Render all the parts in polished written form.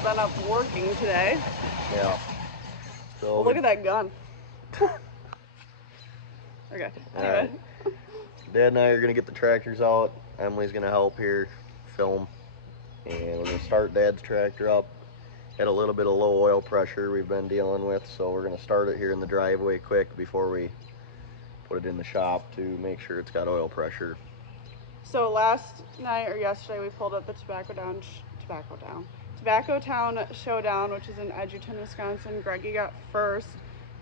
have been up working today. Yeah. So well, look at that gun. Okay. Anyway. Right. Dad and I are gonna get the tractors out. Emily's gonna help here film, and we're gonna start Dad's tractor up. Had a little bit of low oil pressure we've been dealing with, so we're gonna start it here in the driveway quick before we put it in the shop to make sure it's got oil pressure. So last night or yesterday we pulled up the Tobacco Town Showdown, which is in Edgerton, Wisconsin. Greggie got first,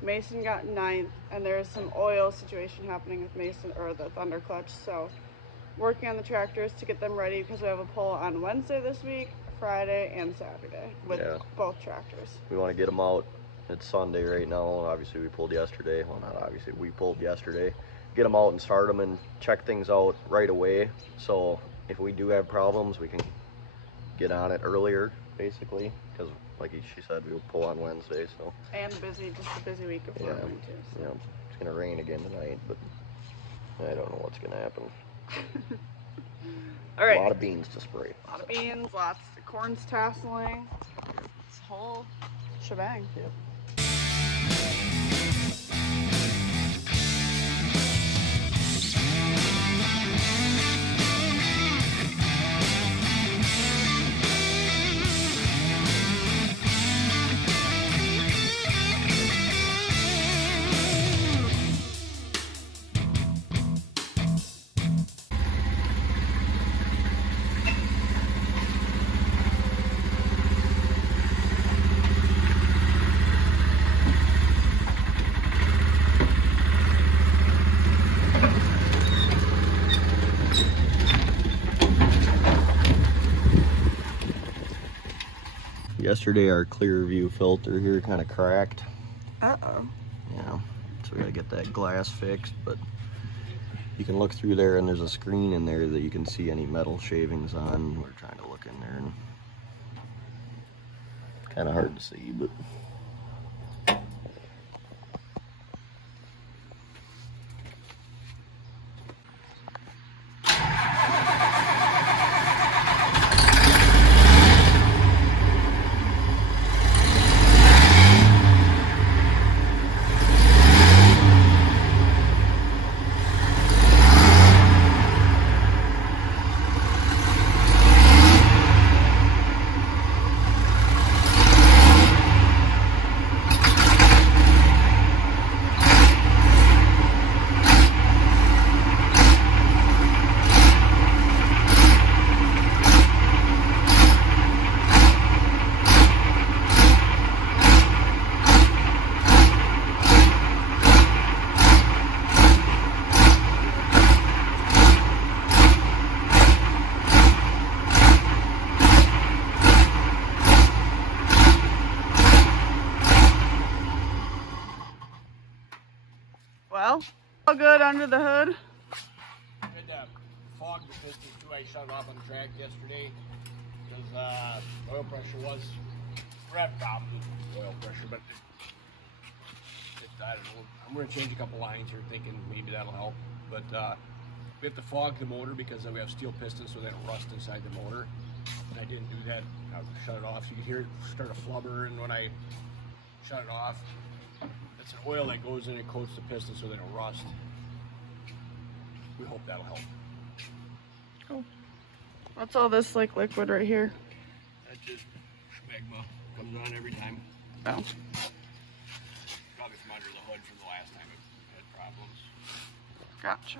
Mason got 9th, and there's some oil situation happening with Mason, or the Thunderclutch. So working on the tractors to get them ready because we have a pull on Wednesday this week, Friday, and Saturday with both tractors. We want to get them out. It's Sunday right now. Obviously we pulled yesterday. Well, not obviously, we pulled yesterday. Get them out and start them and check things out right away. So if we do have problems, we can get on it earlier, basically, because like she said, we'll pull on Wednesday. So and busy, just a busy week of farming too. So. Yeah, it's gonna rain again tonight, but I don't know what's gonna happen. All right. A lot of beans to spray. A lot of beans, lots of corn's tasseling. This whole shebang. Yep. Yesterday our clear view filter here kind of cracked. Uh-oh. Yeah, so we gotta get that glass fixed, but you can look through there and there's a screen in there that you can see any metal shavings on. We're trying to look in there and kind of hard to see, but Well, all good under the hood. I had fog the pistons too. I shut it off on the track yesterday because oil pressure was, we're having problems with oil pressure, but I don't know. I'm going to change a couple lines here thinking maybe that'll help. But we have to fog the motor because we have steel pistons so they don't rust inside the motor. And I didn't do that. I shut it off so you can hear it start a flubber, and when I shut it off, it's an oil that goes in and coats the pistons so they don't rust. We hope that'll help. Cool. What's all this like liquid right here? That's just schmegma. Comes on every time. Oh. Probably from under the hood from the last time it had problems. Gotcha.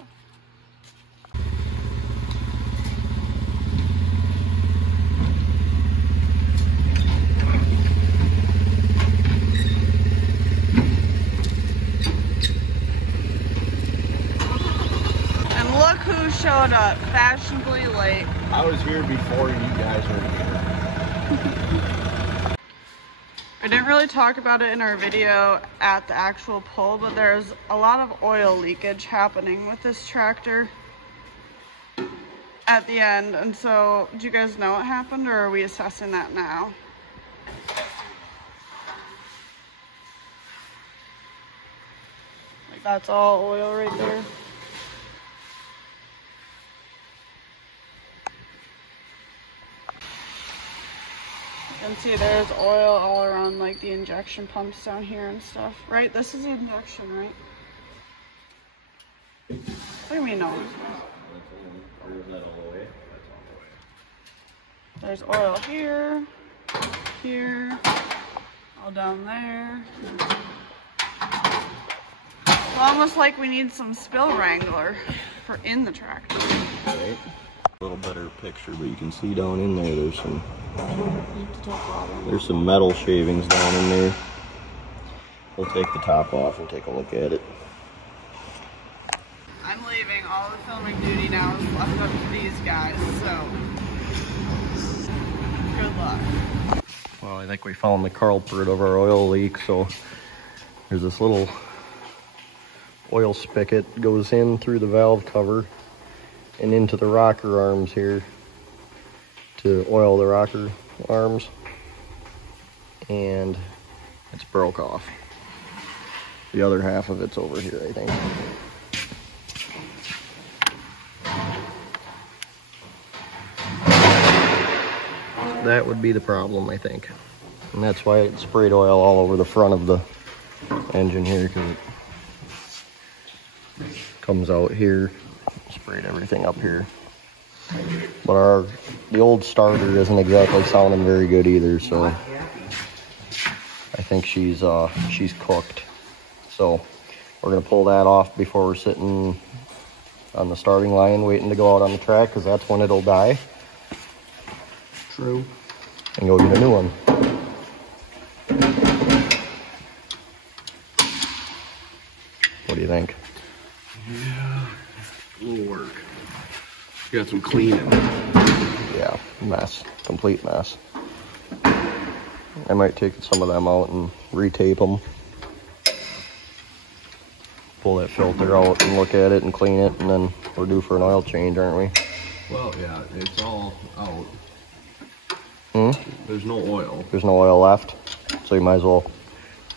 Who showed up fashionably late. I was here before you guys were here. I didn't really talk about it in our video at the actual pull, but there's a lot of oil leakage happening with this tractor at the end. And so, do you guys know what happened, or are we assessing that now? Like, that's all oil right there. You can see there's oil all around like the injection pumps down here and stuff. Right? This is the injection, right? What do you mean no? There's oil here, here, all down there. It's almost like we need some spill wrangler for in the tractor. Right. A little better picture, but you can see down in there there's some metal shavings down in there. We'll take the top off and take a look at it. I'm leaving. All the filming duty now is left up to these guys, so good luck. Well, I think we found the culprit of our oil leak. So there's this little oil spigot goes in through the valve cover and into the rocker arms here to oil the rocker arms, and it's broke off. The other half of it's over here, I think. That would be the problem, I think. And that's why it sprayed oil all over the front of the engine here, because it comes out here, sprayed everything up here. But the old starter isn't exactly sounding very good either, so I think she's cooked. So we're gonna pull that off before we're sitting on the starting line waiting to go out on the track, because that's when it'll die. True. And go get a new one. What do you think? Yeah, a little work. Got some cleaning. Yeah, mess, complete mess. I might take some of them out and retape them. Pull that filter out and look at it and clean it, and then we're due for an oil change, aren't we? Well, yeah, it's all out. Hmm? There's no oil. There's no oil left, so you might as well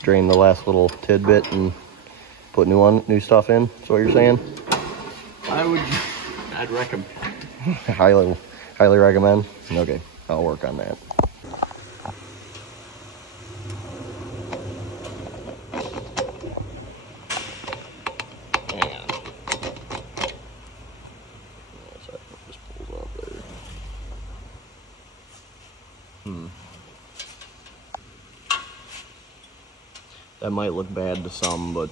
drain the last little tidbit and put new stuff in. That's what you're saying? I'd recommend. highly recommend. Okay, I'll work on that. That might look bad to some, but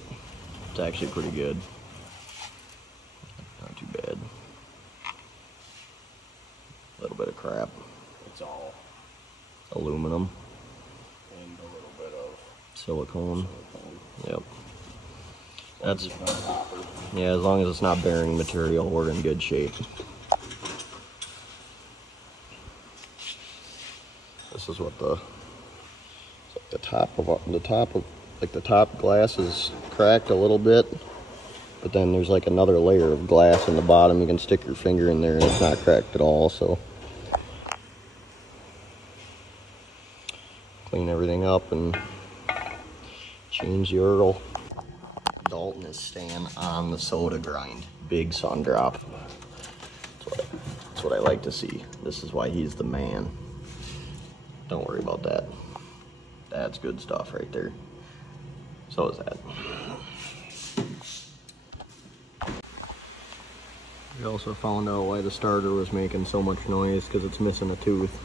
it's actually pretty good. Not too bad. A little bit of crap. It's all Aluminum. and a little bit of Silicone. Yep. That's, it's not copper. yeah, as long as it's not bearing material, we're in good shape. This is what the top glass is cracked a little bit, but then there's like another layer of glass in the bottom. You can stick your finger in there and it's not cracked at all. So clean everything up and change the oil. Dalton is staying on the soda grind. Big sun drop. That's what I like to see. This is why he's the man. Don't worry about that. That's good stuff right there. So is that. We also found out why the starter was making so much noise, because it's missing a tooth.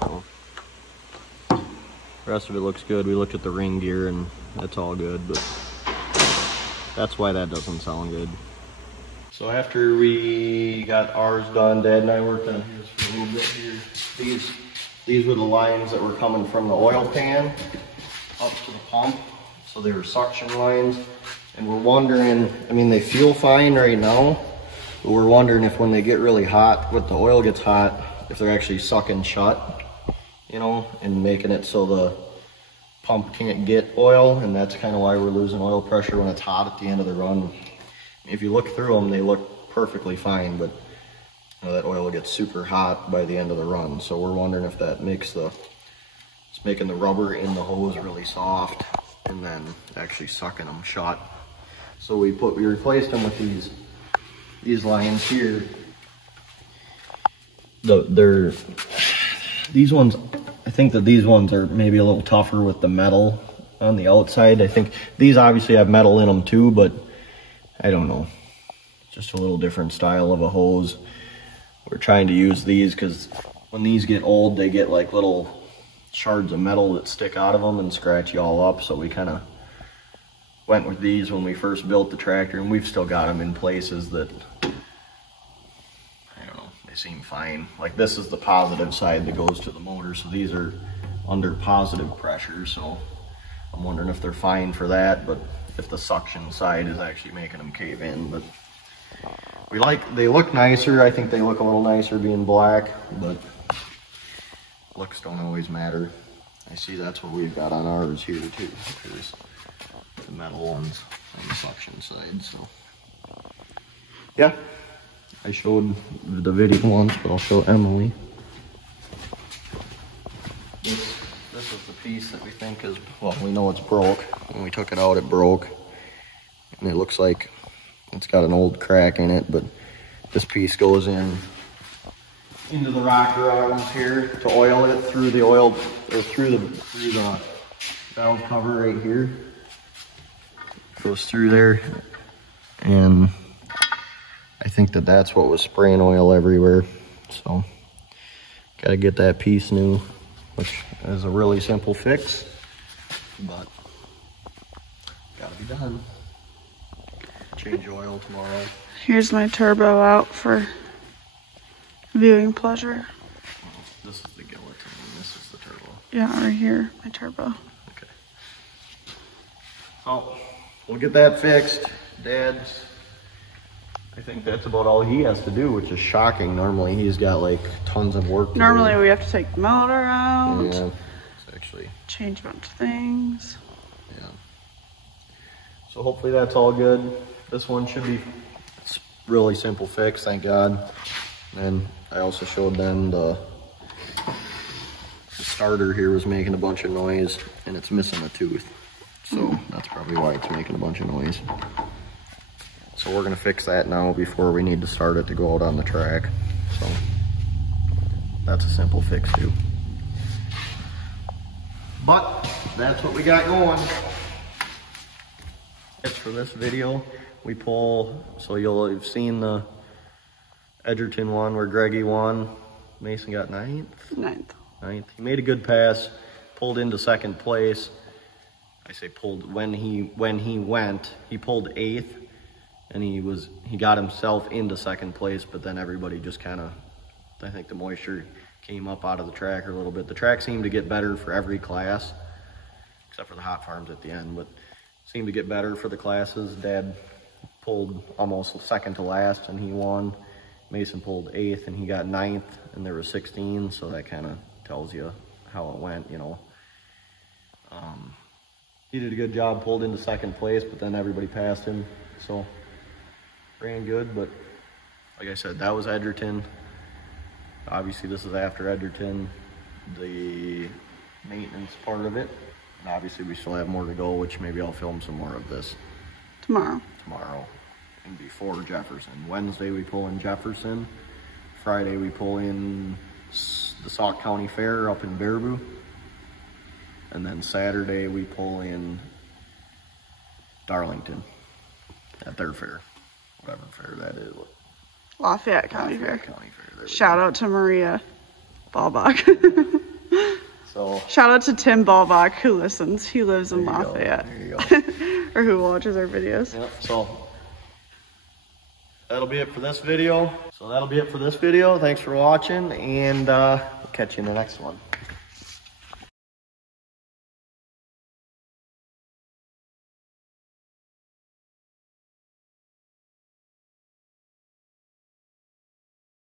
So the rest of it looks good. We looked at the ring gear and that's all good, but that's why that doesn't sound good. So after we got ours done, Dad and I worked on his for a little bit here. These were the lines that were coming from the oil pan up to the pump. So they were suction lines, and we're wondering, I mean, they feel fine right now, but we're wondering if when they get really hot, when the oil gets hot, if they're actually sucking shut, you know, and making it so the pump can't get oil, and that's kind of why we're losing oil pressure when it's hot at the end of the run. If you look through them, they look perfectly fine, but you know, that oil gets super hot by the end of the run. So we're wondering if that makes it's making the rubber in the hose really soft, and then actually sucking them shut. So we replaced them with these lines here. These ones, I think that these ones are maybe a little tougher with the metal on the outside. I think these obviously have metal in them too, but I don't know. Just a little different style of a hose. We're trying to use these because when these get old, they get like little shards of metal that stick out of them and scratch you all up. So we kind of went with these when we first built the tractor, and we've still got them in places that, I don't know, they seem fine. Like this is the positive side that goes to the motor, so these are under positive pressure, so I'm wondering if they're fine for that, but if the suction side is actually making them cave in. But they look nicer. I think they look a little nicer being black, but looks don't always matter. I see that's what we've got on ours here too. There's the metal ones on the suction side, so yeah. I showed the video once, but I'll show Emily. This is the piece that we think is, well, we know it's broke. When we took it out, it broke. And it looks like it's got an old crack in it, but this piece goes into the rocker arms here to oil it through the oil, or through the valve cover right here. Goes through there, and I think that that's what was spraying oil everywhere. So got to get that piece new, which is a really simple fix, but got to be done. Change oil tomorrow. Here's my turbo out for viewing pleasure. Well, this is the guillotine, and this is the turbo. Yeah, right here, my turbo. Okay. So we'll get that fixed. Dad's, I think that's about all he has to do, which is shocking. Normally he's got like tons of work to do. Normally we have to take the motor out. Yeah, it's actually change a bunch of things. Yeah. So hopefully that's all good. This one should be really simple fix, thank God. And I also showed them the starter here was making a bunch of noise, and it's missing a tooth. So that's probably why it's making a bunch of noise. So we're gonna fix that now before we need to start it to go out on the track. So that's a simple fix too. But that's what we got going. It's for this video. We pull, so you'll have seen the Edgerton one where Greggie won. Mason got ninth. He made a good pass, pulled into second place. I say pulled, when he went, he pulled 8th, and he got himself into second place, but then everybody just kind of, I think the moisture came up out of the track a little bit. The track seemed to get better for every class, except for the hot farms at the end, but seemed to get better for the classes. Dad pulled almost second to last, and he won. Mason pulled 8th, and he got 9th, and there were 16, so that kind of tells you how it went, you know. He did a good job, pulled into second place, but then everybody passed him, so ran good. But like I said, that was Edgerton. Obviously this is after Edgerton, the maintenance part of it, and obviously we still have more to go, which maybe I'll film some more of this tomorrow and before Jefferson. Wednesday we pull in Jefferson, Friday we pull in the Sauk County Fair up in Baraboo, and then Saturday we pull in Darlington at their fair, whatever fair that is. Lafayette County Fair. County Fair. Shout out to Maria Ballbach. So shout out to Tim Ballbach, who listens. He lives in Lafayette. There you go. Or who watches our videos. Yep, so that'll be it for this video. Thanks for watching, and we'll catch you in the next one.